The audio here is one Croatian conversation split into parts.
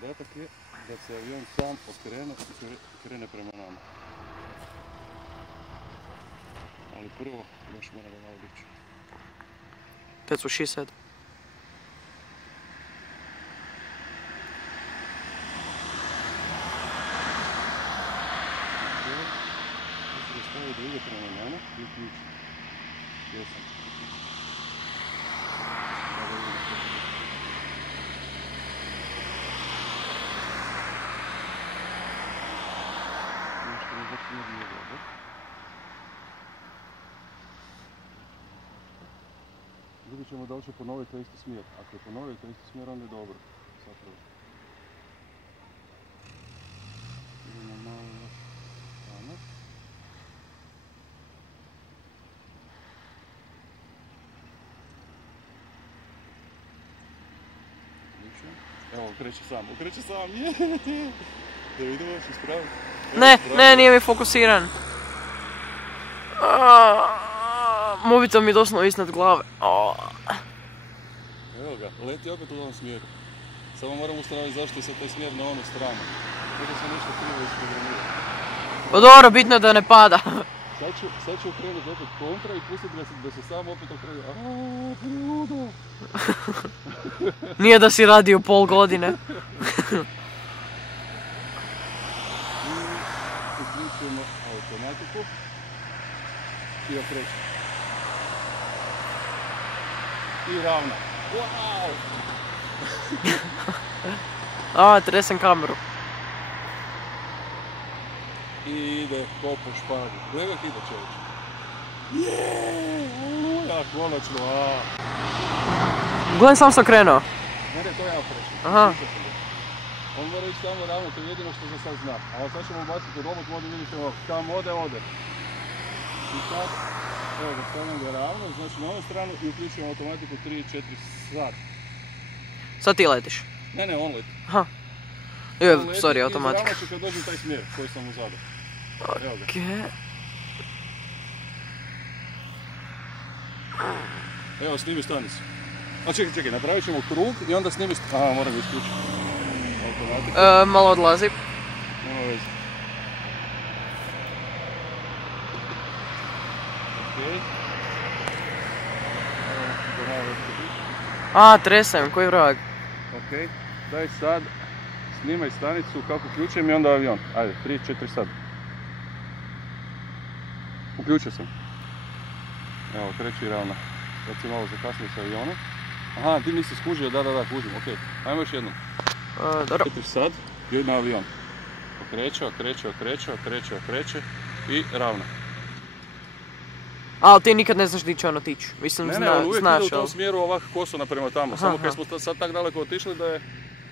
zadatak je da se avion sam okrene i krene prema nama. Ali prvo još moramo malo dići. That's what she said. Stavi da ide prema nama i uključi. Jesam. Nešto mi baš nije dobro. Vidjet ćemo da li će ponoviti to isti smjer. Ako je ponoviti to isti smjer, onda je dobro. Zapravo. Idemo malo još tamo. Evo, okreće sam, da vidimo što ispravim. Ne, nije mi fokusiran. Mobitel mi je doslovno iznad glave. Evo ga, leti opet u ovom smjeru. Samo moram ustanoviti zašto je sad taj smjer na onu stranu. Možda sam nešto krivo isprogramirao. Pa dobro, bitno je da ne pada. Sad ću okrenuti opet kontra i pustiti da se sam opet okrene. Priludo! Nije da si radio pol godine. I uključujemo automatiku i okrećemo. I ravna. Wow! Tresem kameru. I ide ko po špagi. Gledaj ide čovječe. Oluja, konačno, Gledam, sam se okrenuo. Ne, to ja okrećem. Aha. On mora ići tamo ravno, to je jedino što za sad zna. A sad ćemo ubaciti u robot modu, vidjet ćemo kam ode. I sad, evo ga, stavljam ga ravno, znači na ovu stranu i uključujemo automatiku 3-4 sat. Sad ti letiš? Ne, on leti. Aha. Sorry, automatika. I izravno ću kad dođem taj smjer koji sam mu zadao. Evo ga. Okej. Evo, snimi stanicu. A čekaj, napravit ćemo krug i onda snimi stanicu. Aha, moram ga isključiti. Automatika. Malo odlazi. Nema veze. Okej. Tresem, koji vrag. Okej, daj sad snimaj stanicu kako uključujem i onda avion. Ajde, 3-4 sad. Uključio sam. Evo, kreće i ravna. Sad si malo zakasnio sa avionom. Aha, ti nisi skužio, da, kužim, okej. Ajmo još jednom. Dobro. 4 sad, i na avion. Okreće i ravna. Ali ti nikad ne znaš di će ono tići. Mislim, Ne, on uvijek znaš, ide u tom smjeru ovako koso naprema tamo. Samo kad smo sad tak daleko otišli da je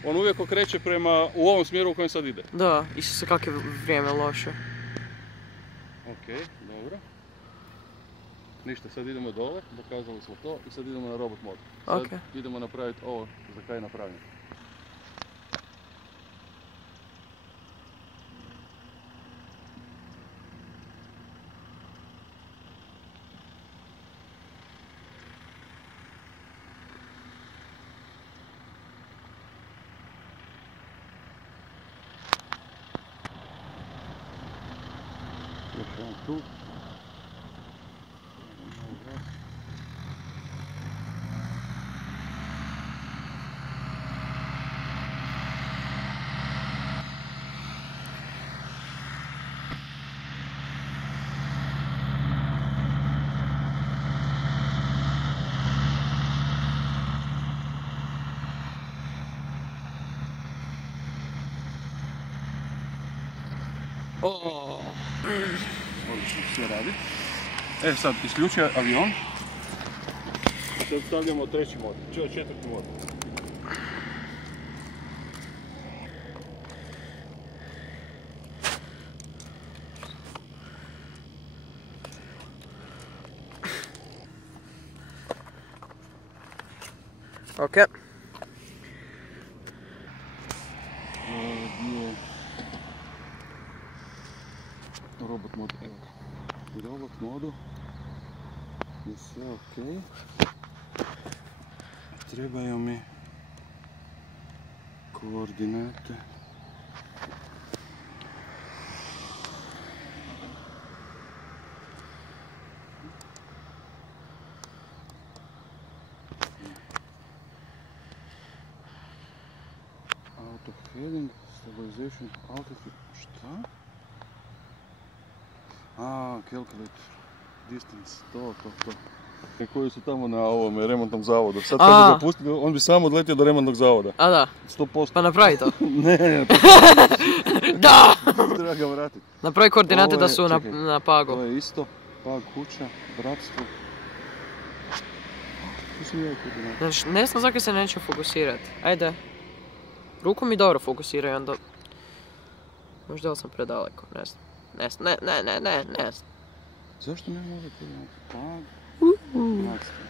on uvijek okreće prema u ovom smjeru u kojem sad ide. Da, Isuse, kak je vrijeme loše. Okej, dobro. Ništa, sad idemo dole, dokazali smo to i sad idemo na robot mod. Sad idemo napraviti ovo za kaj je napravljeno. Još jedan tu. Odlično, sve radi. Sad isključuje avion. Sad stavljamo treći mod, četvrti mod. Okej. Robot mod, evo. U robot modu je sve okej. Trebaju mi Koordinate. Auto heading, stabilization, altitude, šta? Calculate distance, to. Koji su tamo na ovome remontnom zavodu. Sad kad bi ga pustili, on bi samo odletio do remontnog zavoda. A da, 100%. pa napravi to. Ne, Da! treba ga vratiti. Napravi koordinate Ovo da je- su čekaj, na Pagu. To je isto, Pag kuća, bratstvo. Tu su njove koordinate. Znaš, ne znam zakaj se neće fokusirati. Ajde. Ruku mi dobro fokusiraju, onda... Možda li sam predaleko, ne znam. Ne znam. Zašto nema ove koordinate? Pag, bratstvo.